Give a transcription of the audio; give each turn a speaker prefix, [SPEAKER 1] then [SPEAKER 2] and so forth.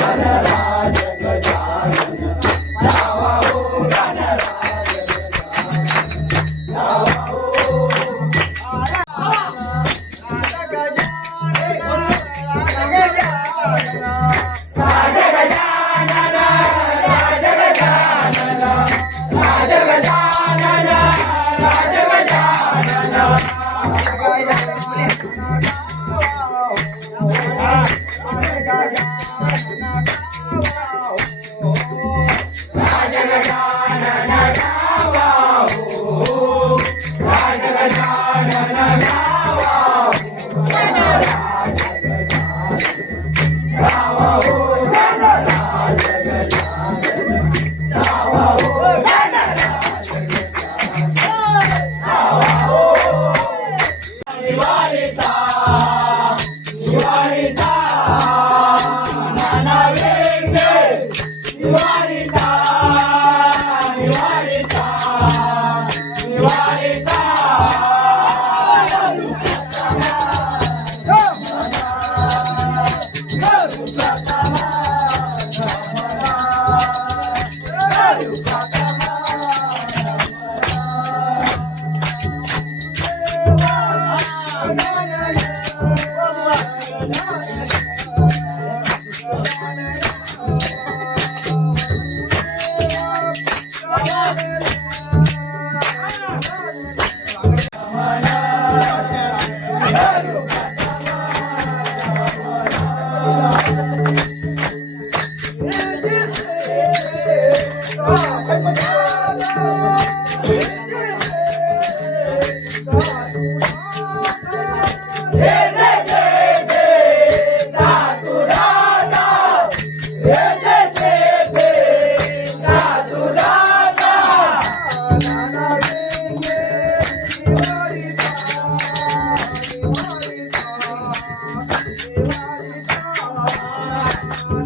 [SPEAKER 1] Gonna 啊真不错